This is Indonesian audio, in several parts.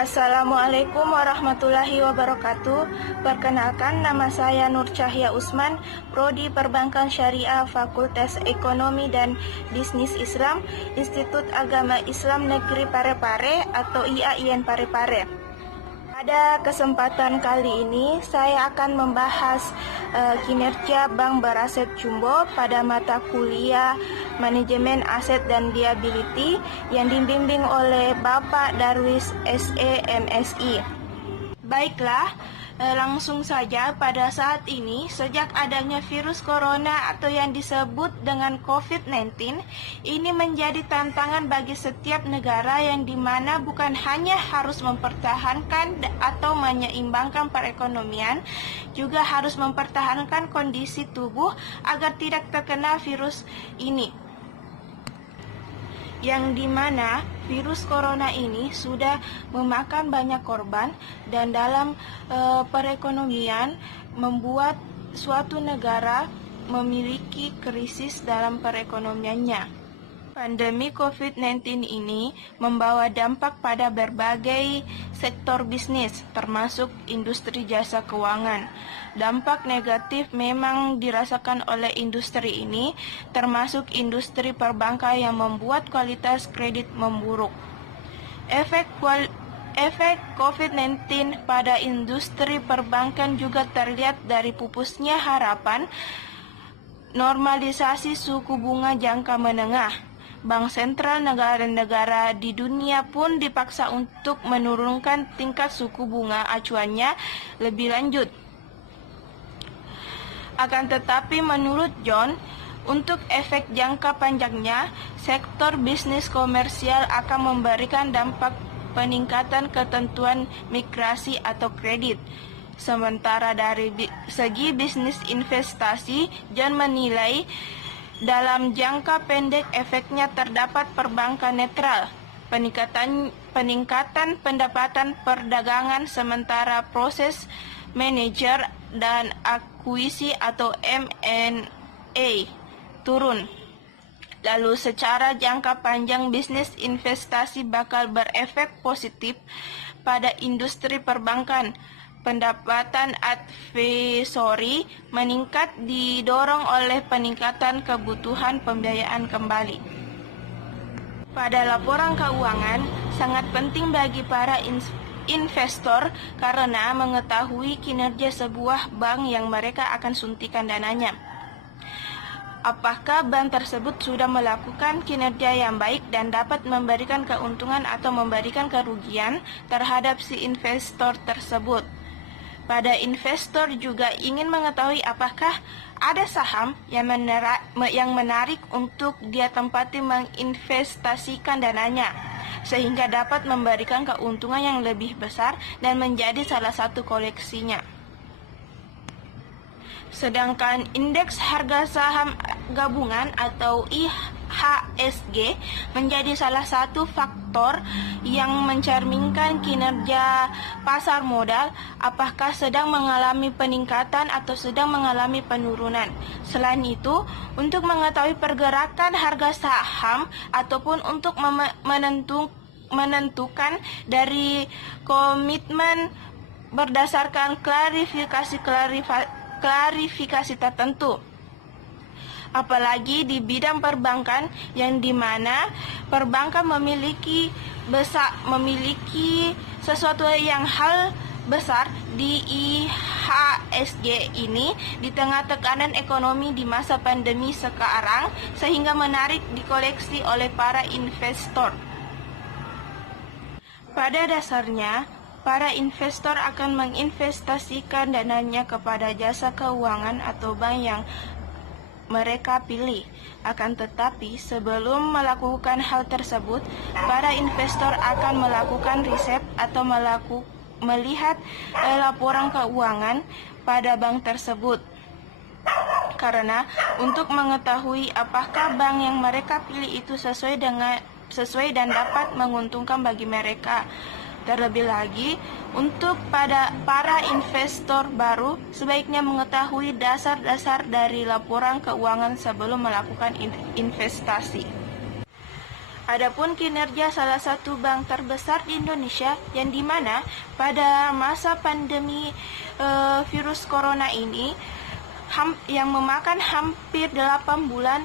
Assalamualaikum warahmatullahi wabarakatuh. Perkenalkan, nama saya Nur Cahya Usman, Prodi Perbankan Syariah, Fakultas Ekonomi dan Bisnis Islam, Institut Agama Islam Negeri Parepare atau IAIN Parepare. Pada kesempatan kali ini, saya akan membahas kinerja Bank Beraset Jumbo pada mata kuliah Manajemen Aset dan Liability yang dibimbing oleh Bapak Darwis SE MSI. Baiklah, langsung saja. Pada saat ini, sejak adanya virus corona atau yang disebut dengan COVID-19, ini menjadi tantangan bagi setiap negara yang dimana bukan hanya harus mempertahankan atau menyeimbangkan perekonomian, juga harus mempertahankan kondisi tubuh agar tidak terkena virus ini. Yang dimana virus corona ini sudah memakan banyak korban dan dalam perekonomian membuat suatu negara memiliki krisis dalam perekonomiannya. Pandemi COVID-19 ini membawa dampak pada berbagai sektor bisnis, termasuk industri jasa keuangan. Dampak negatif memang dirasakan oleh industri ini, termasuk industri perbankan yang membuat kualitas kredit memburuk. Efek COVID-19 pada industri perbankan juga terlihat dari pupusnya harapan normalisasi suku bunga jangka menengah. Bank sentral negara-negara di dunia pun dipaksa untuk menurunkan tingkat suku bunga acuannya lebih lanjut. Akan tetapi menurut John, untuk efek jangka panjangnya, sektor bisnis komersial akan memberikan dampak peningkatan ketentuan migrasi atau kredit. Sementara dari segi bisnis investasi, John menilai dalam jangka pendek efeknya terdapat perbankan netral, peningkatan pendapatan perdagangan sementara proses manajer dan akuisisi atau M&A turun. Lalu secara jangka panjang bisnis investasi bakal berefek positif pada industri perbankan. Pendapatan advisory meningkat didorong oleh peningkatan kebutuhan pembiayaan kembali. Pada laporan keuangan, sangat penting bagi para investor karena mengetahui kinerja sebuah bank yang mereka akan suntikan dananya. Apakah bank tersebut sudah melakukan kinerja yang baik dan dapat memberikan keuntungan atau memberikan kerugian terhadap si investor tersebut. Pada investor juga ingin mengetahui apakah ada saham yang menarik untuk dia tempati menginvestasikan dananya, sehingga dapat memberikan keuntungan yang lebih besar dan menjadi salah satu koleksinya. Sedangkan indeks harga saham gabungan atau IHSG menjadi salah satu faktor yang mencerminkan kinerja pasar modal, apakah sedang mengalami peningkatan atau sedang mengalami penurunan. Selain itu, untuk mengetahui pergerakan harga saham ataupun untuk menentukan dari komitmen berdasarkan klarifikasi tertentu. Apalagi di bidang perbankan yang dimana perbankan memiliki sesuatu yang hal besar di IHSG ini di tengah tekanan ekonomi di masa pandemi sekarang, sehingga menarik dikoleksi oleh para investor. Pada dasarnya, para investor akan menginvestasikan dananya kepada jasa keuangan atau bank yang mereka pilih. Akan tetapi, sebelum melakukan hal tersebut, para investor akan melakukan riset atau melihat laporan keuangan pada bank tersebut. Karena untuk mengetahui apakah bank yang mereka pilih itu sesuai dan dapat menguntungkan bagi mereka. Terlebih lagi, untuk para investor baru, sebaiknya mengetahui dasar-dasar dari laporan keuangan sebelum melakukan investasi. Adapun kinerja salah satu bank terbesar di Indonesia yang dimana pada masa pandemi virus corona ini yang memakan hampir 8 bulan,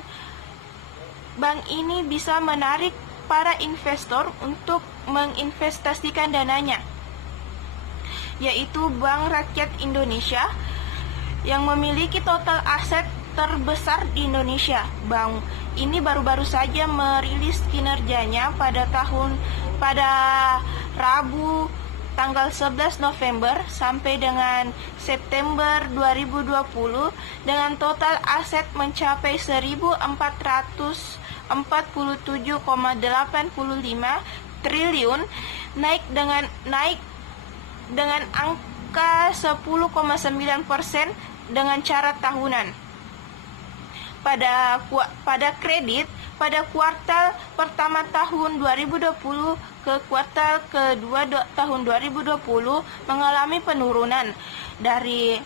bank ini bisa menarik para investor untuk menginvestasikan dananya, yaitu Bank Rakyat Indonesia yang memiliki total aset terbesar di Indonesia. Bank ini baru-baru saja merilis kinerjanya pada Rabu tanggal 11 November sampai dengan September 2020 dengan total aset mencapai 1.447,85 triliun, naik dengan angka 10,9% dengan cara tahunan. Pada kredit, pada kuartal pertama tahun 2020 ke kuartal kedua tahun 2020 mengalami penurunan dari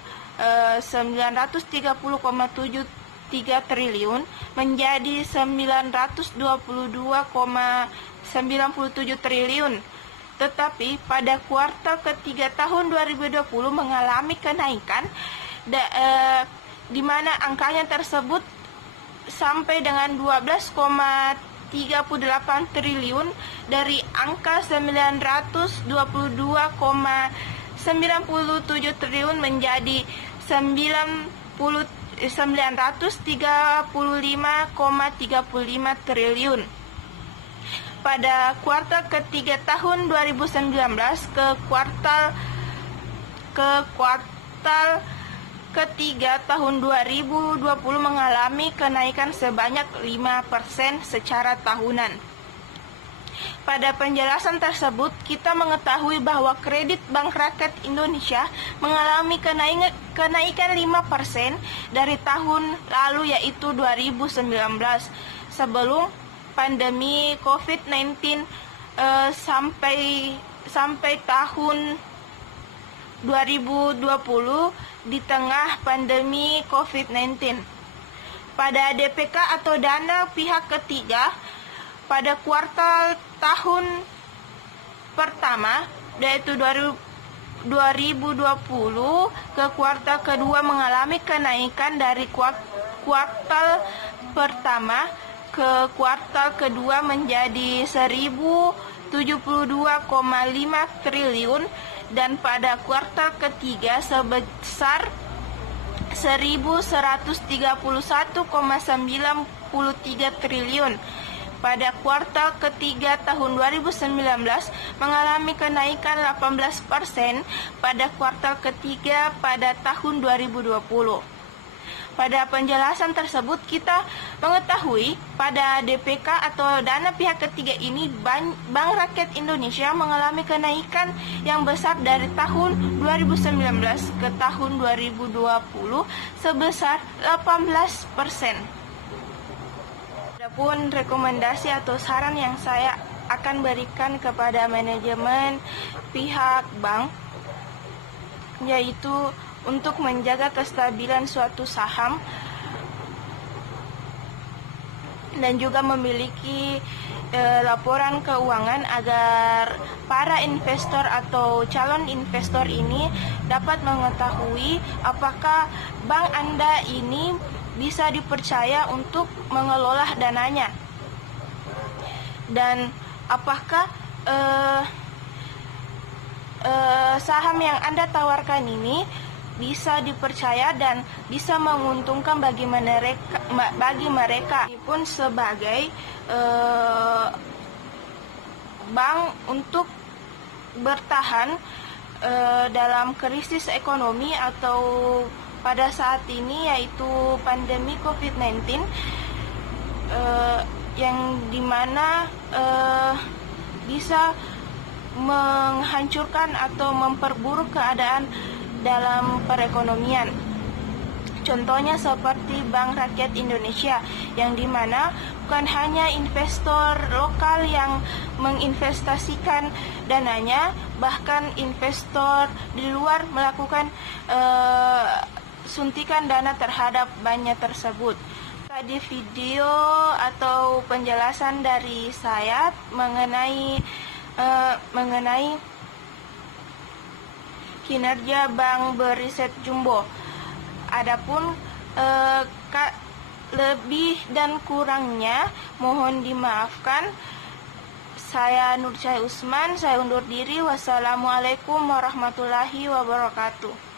930,73 triliun menjadi 922,97 triliun. Tetapi pada kuartal ketiga tahun 2020 mengalami kenaikan di mana angkanya tersebut sampai dengan 12,38 triliun dari angka 922,97 triliun menjadi 935,35 triliun. Pada kuartal ketiga tahun 2019 ke kuartal ketiga tahun 2020 mengalami kenaikan sebanyak 5% secara tahunan. Pada penjelasan tersebut, kita mengetahui bahwa kredit Bank Rakyat Indonesia mengalami kenaikan 5% dari tahun lalu, yaitu 2019. Sebelum pandemi COVID-19 sampai tahun 2020 di tengah pandemi COVID-19. Pada DPK atau dana pihak ketiga, pada kuartal tahun pertama yaitu 2020 ke kuartal kedua mengalami kenaikan dari kuartal pertama ke kuartal kedua menjadi 1.072,5 triliun dan pada kuartal ketiga sebesar 1.131,93 triliun. Pada kuartal ketiga tahun 2019 mengalami kenaikan 18% pada kuartal ketiga pada tahun 2020. Pada penjelasan tersebut kita mengetahui pada DPK atau dana pihak ketiga ini Bank Rakyat Indonesia mengalami kenaikan yang besar dari tahun 2019 ke tahun 2020 sebesar 18%. Adapun rekomendasi atau saran yang saya akan berikan kepada manajemen pihak bank yaitu untuk menjaga kestabilan suatu saham dan juga memiliki laporan keuangan agar para investor atau calon investor ini dapat mengetahui apakah bank Anda ini bisa dipercaya untuk mengelola dananya dan apakah saham yang Anda tawarkan ini bisa dipercaya dan bisa menguntungkan bagi mereka. Ini pun sebagai bank untuk bertahan dalam krisis ekonomi atau pada saat ini yaitu pandemi COVID-19 yang dimana bisa menghancurkan atau memperburuk keadaan dalam perekonomian. Contohnya seperti Bank Rakyat Indonesia yang dimana bukan hanya investor lokal yang menginvestasikan dananya, bahkan investor di luar melakukan suntikan dana terhadap banknya tersebut. Tadi video atau penjelasan dari saya mengenai kinerja Bank Beriset Jumbo. Adapun lebih dan kurangnya mohon dimaafkan. Saya Nur Cahaya Usman, saya undur diri. Wassalamualaikum warahmatullahi wabarakatuh.